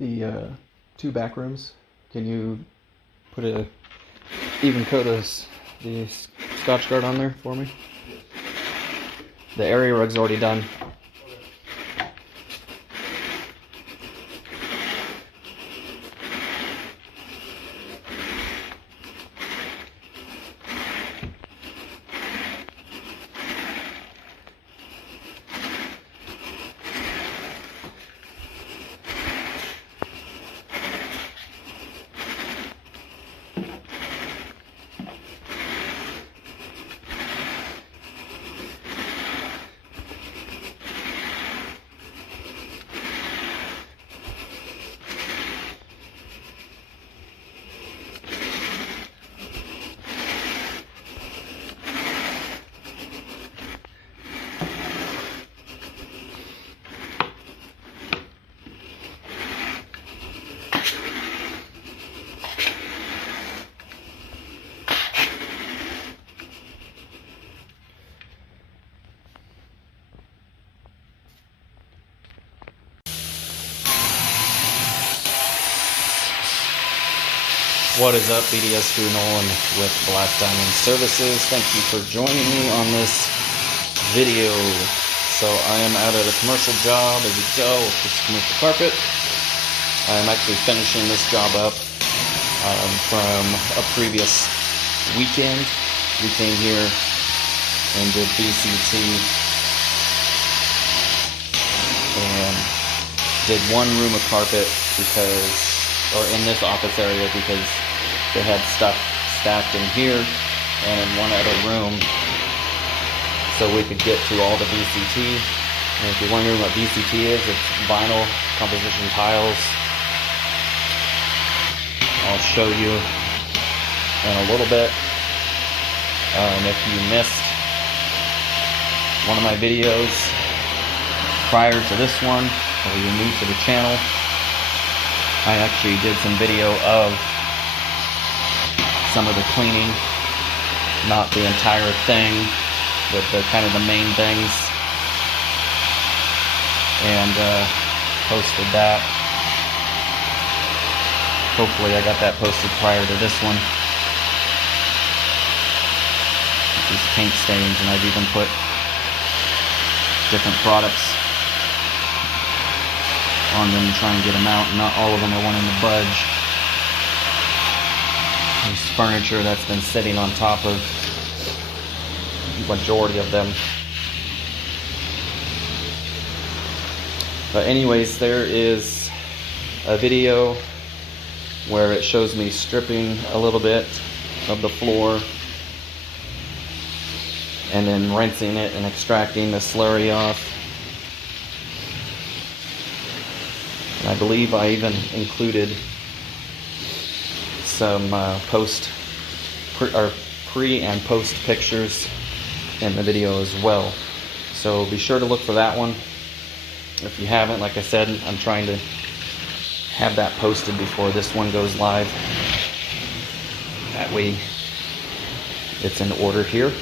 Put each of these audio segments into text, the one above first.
the two back rooms. Can you put a even coat of the Scotchgard on there for me? The area rug's already done. What is up, BDS Drew Nolan with Black Diamond Services. Thank you for joining me on this video. So I am out at a commercial job, as you can tell, with this commercial carpet. I'm actually finishing this job up from a previous weekend. We came here and did VCT and did one room of carpet or in this office area, because they had stuff stacked in here and in one other room, so we could get to all the VCT. And if you're wondering what VCT is, it's vinyl composition tiles. I'll show you in a little bit. If you missed one of my videos prior to this one, or you're new to the channel, I actually did some video of some of the cleaning, not the entire thing, but the kind of the main things, and posted that. Hopefully I got that posted prior to this one. These paint stains, and I've even put different products on them to try and get them out. Not all of them are wanting to budge. There's furniture that's been sitting on top of the majority of them. But anyways, there is a video where it shows me stripping a little bit of the floor and then rinsing it and extracting the slurry off. I believe I even included some pre and post pictures in the video as well. So be sure to look for that one. If you haven't, like I said, I'm trying to have that posted before this one goes live. That way it's in order here.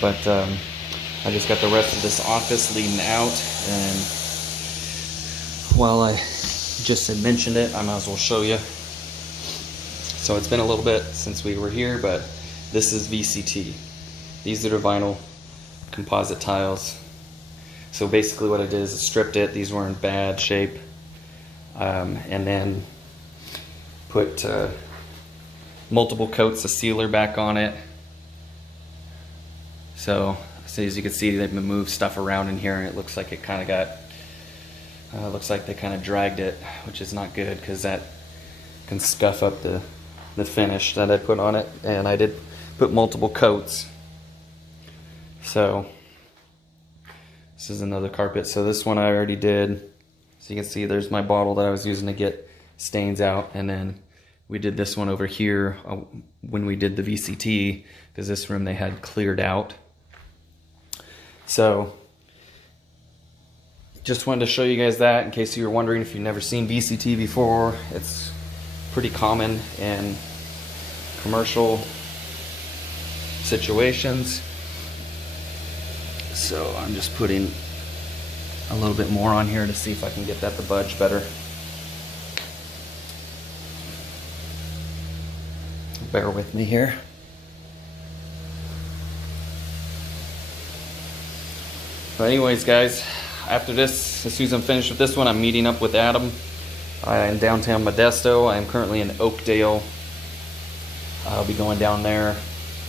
But I just got the rest of this office leading out, and while I just had mentioned it, I might as well show you. So it's been a little bit since we were here, but this is VCT. These are the vinyl composite tiles. So basically what I did is I stripped it. These were in bad shape. And then put multiple coats of sealer back on it. So as you can see, they've moved stuff around in here, and it looks like it kind of got looks like they kind of dragged it, which is not good, because that can scuff up the finish that I put on it. And I did put multiple coats. So this is another carpet. So this one I already did. So you can see there's my bottle that I was using to get stains out. And then we did this one over here when we did the VCT, because this room they had cleared out. So just wanted to show you guys that in case you were wondering if you've never seen VCT before. It's pretty common in commercial situations. So I'm just putting a little bit more on here to see if I can get that to budge better. bear with me here. But anyways, guys, after this, as soon as I'm finished with this one, I'm meeting up with Adam in downtown Modesto. I am currently in Oakdale. I'll be going down there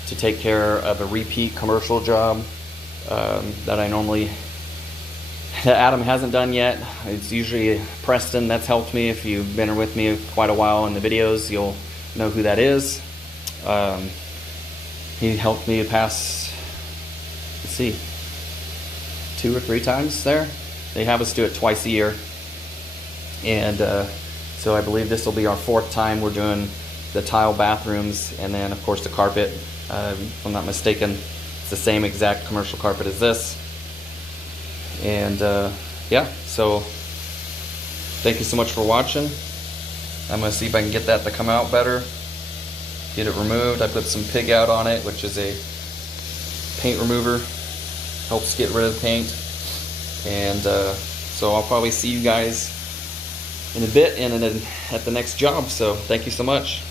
to take care of a repeat commercial job that Adam hasn't done yet. It's usually Preston that's helped me. If you've been with me quite a while in the videos, you'll know who that is. He helped me pass, let's see, 2 or 3 times there. They have us do it twice a year. And so I believe this will be our 4th time. We're doing the tile bathrooms and then of course the carpet. If I'm not mistaken, it's the same exact commercial carpet as this. And yeah, so thank you so much for watching. I'm gonna see if I can get that to come out better, get it removed. I put some pig out on it, which is a paint remover, helps get rid of paint. And so I'll probably see you guys in a bit and at the next job. So thank you so much.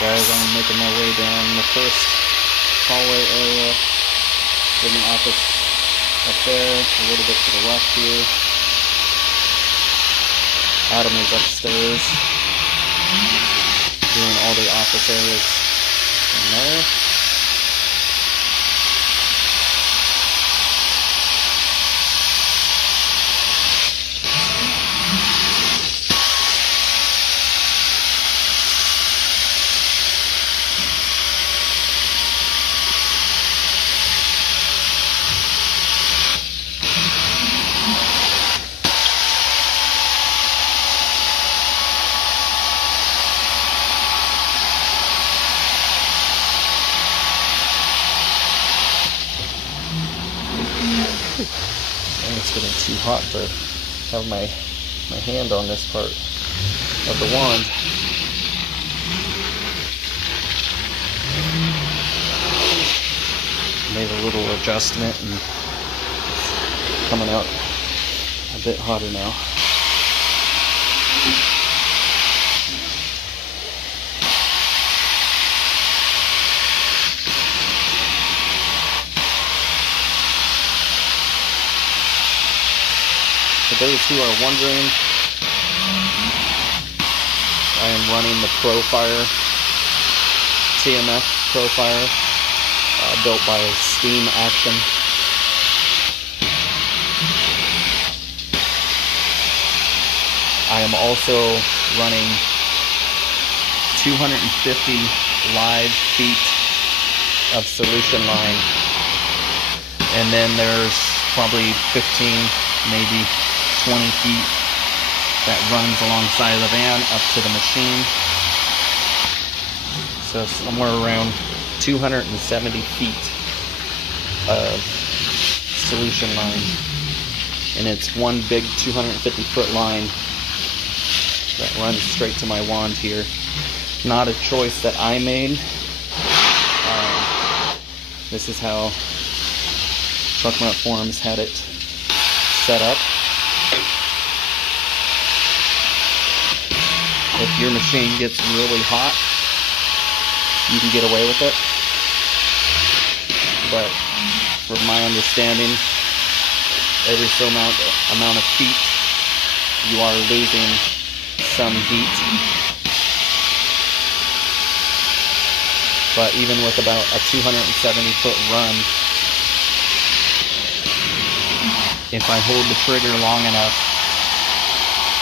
Guys, I'm making my way down the first hallway area. There's an office up there, a little bit to the left here. Adam is upstairs doing all the office areas in there. It's getting too hot to have my hand on this part of the wand. Made a little adjustment and it's coming out a bit hotter now. For those who are wondering, I am running the ProFire, TMF ProFire, built by Steam Action. I am also running 250 live feet of solution line. And then there's probably 15, maybe 20 feet that runs alongside of the van up to the machine. So somewhere around 270 feet of solution line. And it's one big 250-foot line that runs straight to my wand here. Not a choice that I made. This is how Truckmart Forums had it set up. If your machine gets really hot, you can get away with it. But from my understanding, every so amount of feet, you are losing some heat. But even with about a 270-foot run, if I hold the trigger long enough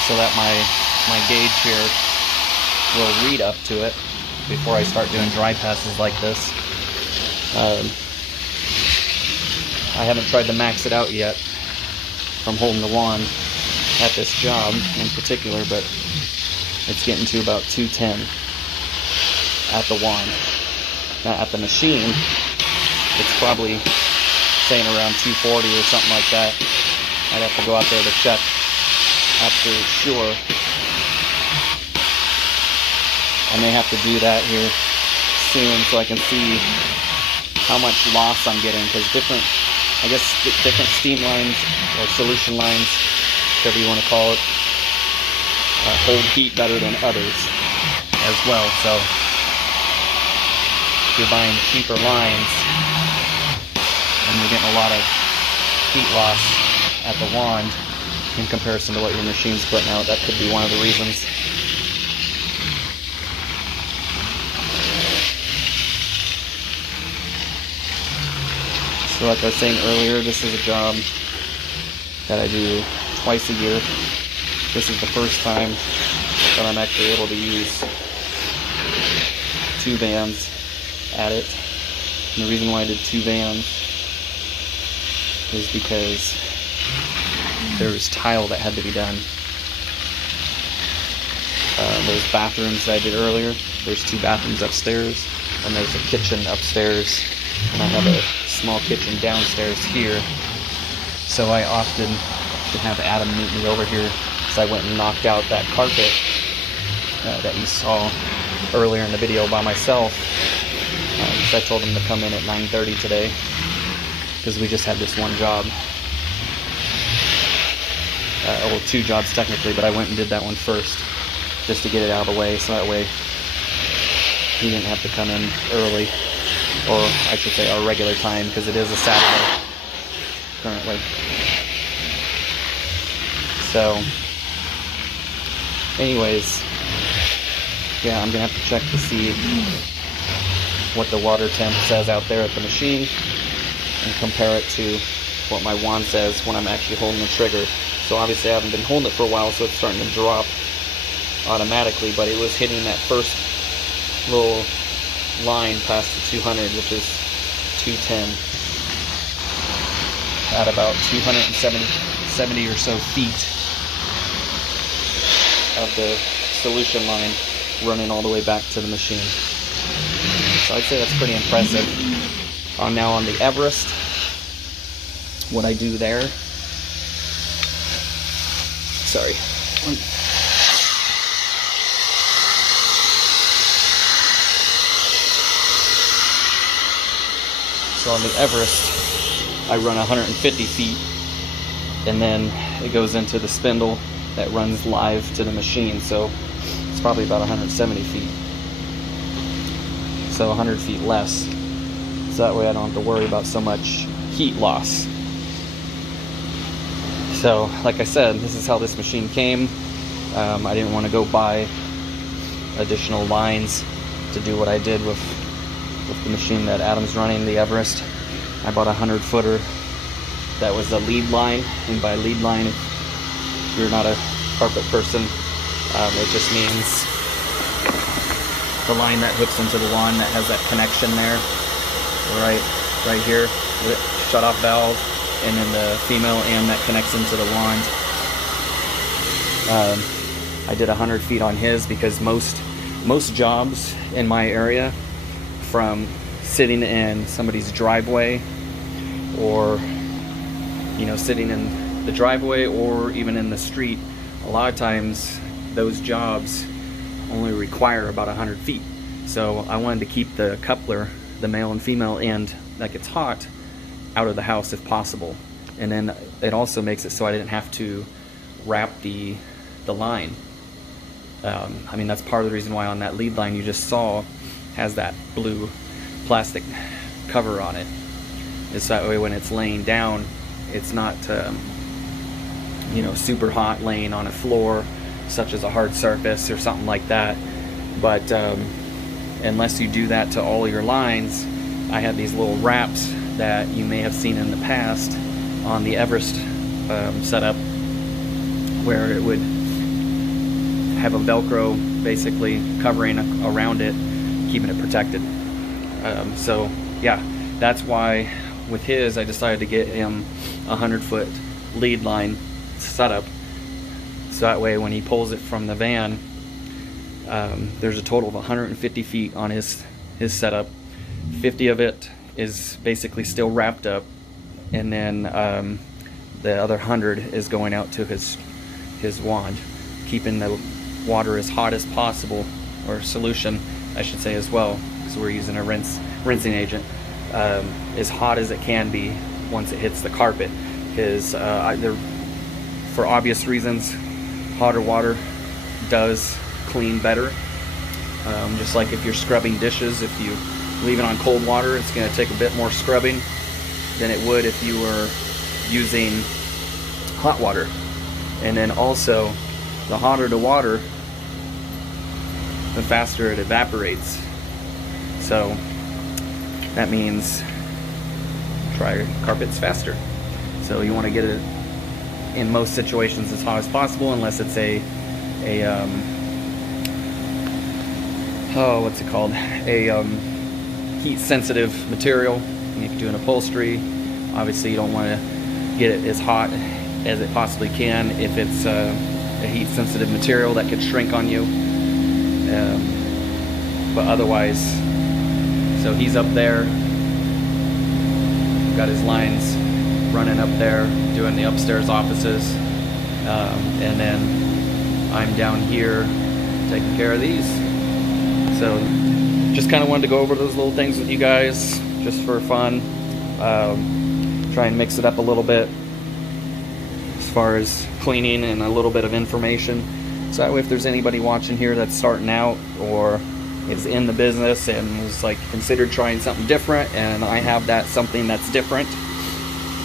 so that my gauge here will read up to it before I start doing dry passes like this. I haven't tried to max it out yet from holding the wand at this job in particular, but it's getting to about 210 at the wand. Now at the machine, it's probably saying around 240 or something like that. I'd have to go out there to check absolutely sure. I may have to do that here soon so I can see how much loss I'm getting, because different steam lines or solution lines, whatever you want to call it, hold heat better than others as well. So if you're buying cheaper lines and you're getting a lot of heat loss at the wand in comparison to what your machine's putting out, that could be one of the reasons. So like I was saying earlier, this is a job that I do twice a year. This is the first time that I'm actually able to use 2 vans at it. And the reason why I did 2 vans is because there was tile that had to be done. Those bathrooms that I did earlier, there's 2 bathrooms upstairs, and there's a kitchen upstairs, and I have a small kitchen downstairs here. So I opted to have Adam meet me over here, because I went and knocked out that carpet that you saw earlier in the video by myself. So I told him to come in at 9:30 today, because we just had this one job. Well, 2 jobs technically, but I went and did that one first, just to get it out of the way, so that way he didn't have to come in early, or I should say our regular time, because it is a Saturday currently. So anyways, yeah, I'm gonna have to check to see what the water temp says out there at the machine and compare it to what my wand says when I'm actually holding the trigger. So obviously I haven't been holding it for a while, so it's starting to drop automatically, but it was hitting that first little line past the 200, which is 210, at about 270 or so feet of the solution line running all the way back to the machine. So I'd say that's pretty impressive. Now on the Everest, what I do there, sorry. So on the Everest, I run 150 feet, and then it goes into the spindle that runs live to the machine, so it's probably about 170 feet. So 100 feet less. So that way I don't have to worry about so much heat loss. So, like I said, this is how this machine came. I didn't want to go buy additional lines to do what I did with the machine that Adam's running, the Everest. I bought a 100-footer that was a lead line, and by lead line, if you're not a carpet person, it just means the line that hooks into the lawn that has that connection there, right here, the shut-off valve, and then the female end that connects into the wand. I did 100 feet on his because most jobs in my area, from sitting in somebody's driveway, or sitting in the driveway, or even in the street, a lot of times those jobs only require about 100 feet. So I wanted to keep the coupler, the male and female end that gets hot, out of the house if possible. And then it also makes it so I didn't have to wrap the line. I mean, that's part of the reason why on that lead line you just saw has that blue plastic cover on it. It's that way when it's laying down, it's not super hot laying on a floor such as a hard surface or something like that. But unless you do that to all your lines, I had these little wraps that you may have seen in the past on the Everest setup, where it would have a Velcro basically covering around it, keeping it protected. So yeah, that's why with his I decided to get him a 100-foot lead line setup, so that way when he pulls it from the van, there's a total of 150 feet on his setup. 50 of it is basically still wrapped up, and then the other 100 is going out to his wand, keeping the water as hot as possible, or solution I should say as well, because we're using a rinsing agent, as hot as it can be once it hits the carpet, because for obvious reasons, hotter water does clean better. Just like if you're scrubbing dishes, if you leave it on cold water, it's going to take a bit more scrubbing than it would if you were using hot water. And then also, the hotter the water, the faster it evaporates. So that means dry carpets faster. So you want to get it in most situations as hot as possible, unless it's what's it called? A heat sensitive material. If you do an upholstery, obviously you don't want to get it as hot as it possibly can if it's a heat sensitive material that could shrink on you. But otherwise, so he's up there, got his lines running up there, doing the upstairs offices, and then I'm down here taking care of these. So just kind of wanted to go over those little things with you guys, just for fun. Try and mix it up a little bit as far as cleaning and a little bit of information. So that way if there's anybody watching here that's starting out or is in the business and is like considered trying something different, and I have that something that's different,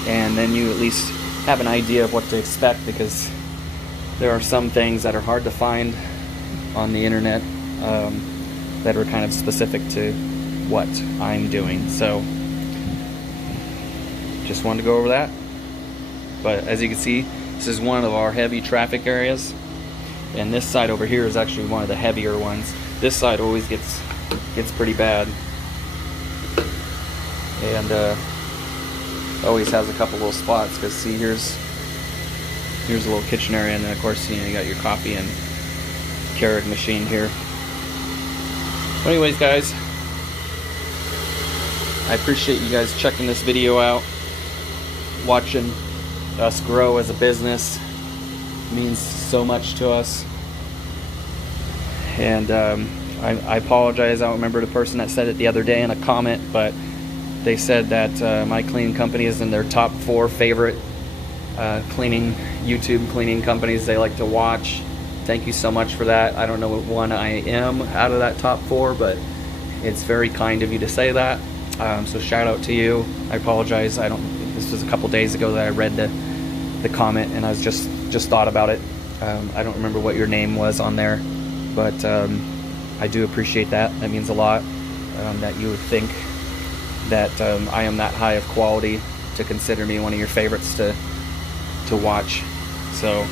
and then you at least have an idea of what to expect, because there are some things that are hard to find on the internet that are kind of specific to what I'm doing. So just wanted to go over that. But as you can see, this is one of our heavy traffic areas, and this side over here is actually one of the heavier ones. This side always gets pretty bad, and always has a couple little spots, because see, here's a little kitchen area, and then of course you got your coffee and Keurig machine here. But anyways, guys, I appreciate you guys checking this video out, watching us grow as a business. It means so much to us. And I apologize, I don't remember the person that said it the other day in a comment, but they said that my cleaning company is in their top 4 favorite YouTube cleaning companies they like to watch. Thank you so much for that. I don't know what one I am out of that top 4, but it's very kind of you to say that. So shout out to you. I apologize. This was a couple days ago that I read the comment, and I was just thought about it. I don't remember what your name was on there, but I do appreciate that. That means a lot, that you would think that I am that high of quality to consider me one of your favorites to watch. So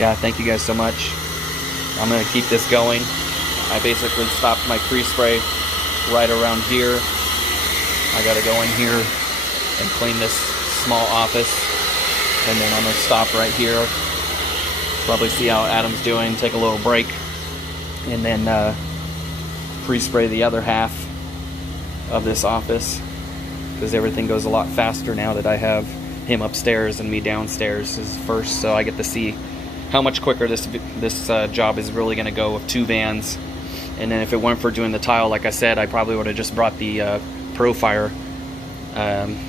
yeah, thank you guys so much. I'm going to keep this going. I basically stopped my pre-spray right around here. I got to go in here and clean this small office, and then I'm going to stop right here, probably see how Adam's doing, take a little break, and then pre-spray the other half of this office, because everything goes a lot faster now that I have him upstairs and me downstairs is first, so I get to see how much quicker this job is really going to go with 2 vans. And then if it weren't for doing the tile, like I said, I probably would have just brought the Profire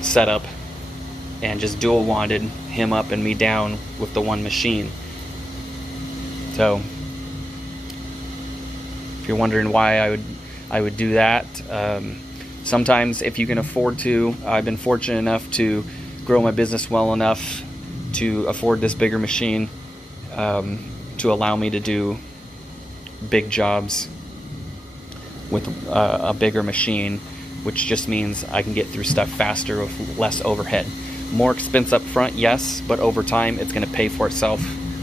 setup and just dual wanded him up and me down with the one machine. So if you're wondering why I would do that, sometimes if you can afford to, I've been fortunate enough to grow my business well enough to afford this bigger machine, to allow me to do big jobs with a bigger machine, which just means I can get through stuff faster with less overhead. More expense up front, yes, but over time it's going to pay for itself.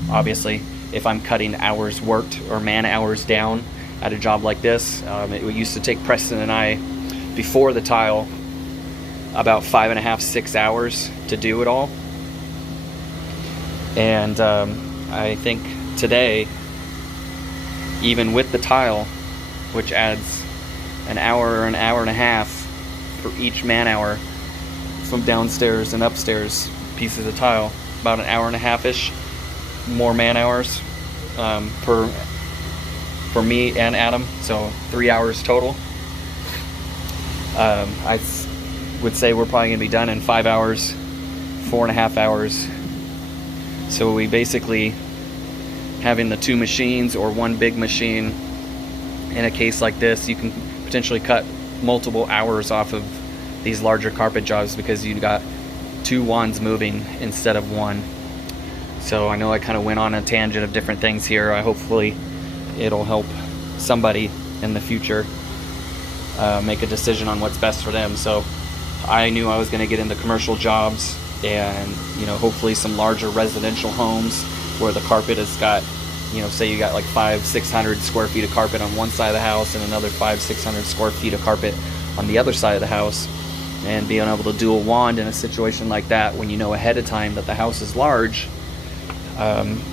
Obviously, if I'm cutting hours worked or man hours down at a job like this, it used to take Preston and I, before the tile, about 5.5 to 6 hours to do it all. And I think today, even with the tile, which adds an hour or an hour and a half for each man hour from downstairs and upstairs pieces of tile, about an hour and a half-ish more man hours for me and Adam, so 3 hours total. I would say we're probably going to be done in 5 hours, 4.5 hours. So we basically, having the 2 machines or one big machine, in a case like this, you can potentially cut multiple hours off of these larger carpet jobs because you got 2 wands moving instead of 1. So I know I kind of went on a tangent of different things here. Hopefully it'll help somebody in the future make a decision on what's best for them. So I knew I was going to get into commercial jobs and, you know, hopefully some larger residential homes where the carpet has got, you know, say you got like 500-600 square feet of carpet on one side of the house and another 500-600 square feet of carpet on the other side of the house, and being able to dual wand in a situation like that when you know ahead of time that the house is large,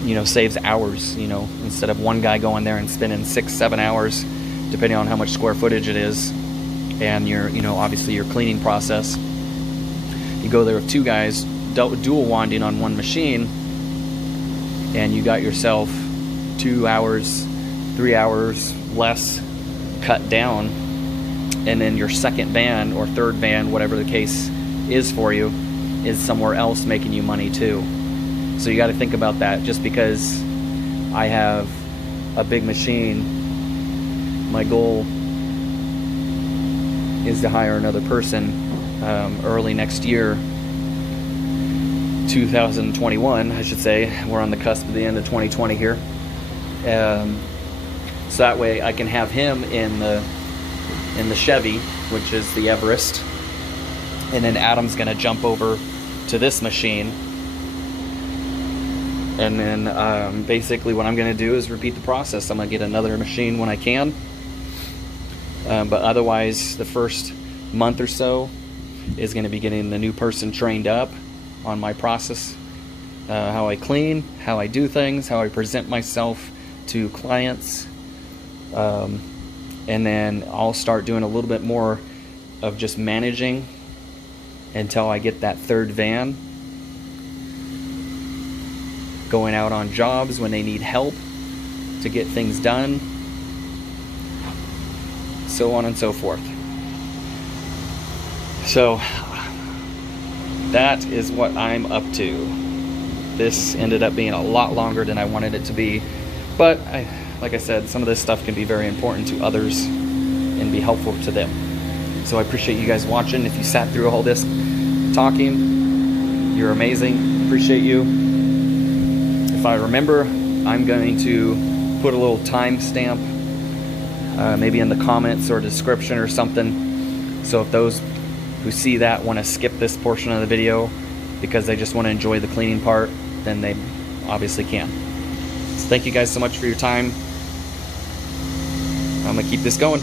you know, saves hours. You know, instead of one guy going there and spending 6-7 hours, depending on how much square footage it is, and your, you know, obviously your cleaning process. You go there with 2 guys dual wanding on one machine, and you got yourself 2 hours, 3 hours less cut down, and then your second van or third van, whatever the case is for you, is somewhere else making you money too. So you got to think about that. Just because I have a big machine, my goal is to hire another person early next year, 2021 I should say. We're on the cusp of the end of 2020 here. So that way I can have him in the Chevy, which is the Everest, and then Adam's gonna jump over to this machine, and then basically what I'm gonna do is repeat the process. I'm gonna get another machine when I can, but otherwise the first month or so is gonna be getting the new person trained up on my process, how I clean, how I do things, how I present myself to clients, and then I'll start doing a little bit more of just managing until I get that third van, going out on jobs when they need help to get things done, so on and so forth. So that is what I'm up to. This ended up being a lot longer than I wanted it to be, but like I said, some of this stuff can be very important to others and be helpful to them. So I appreciate you guys watching. If you sat through all this talking, you're amazing. Appreciate you. If I remember, I'm going to put a little timestamp, maybe in the comments or description or something. So if those who see that want to skip this portion of the video because they just want to enjoy the cleaning part, then they obviously can. So thank you guys so much for your time. I'm gonna keep this going.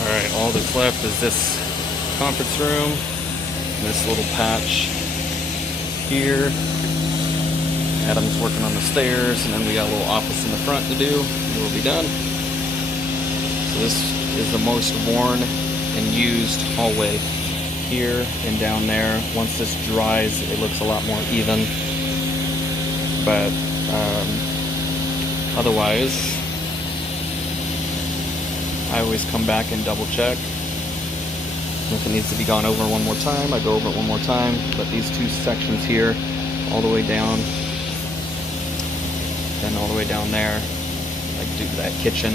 Alright, all that's left is this conference room, this little patch here. Adam's working on the stairs, and then we got a little office in the front to do, and we'll be done. So this is the most worn and used hallway here and down there. Once this dries, it looks a lot more even. But otherwise, I always come back and double check. If it needs to be gone over one more time, I go over it one more time. But these two sections here all the way down, then all the way down there, like that kitchen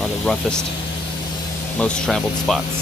are the roughest, most traveled spots.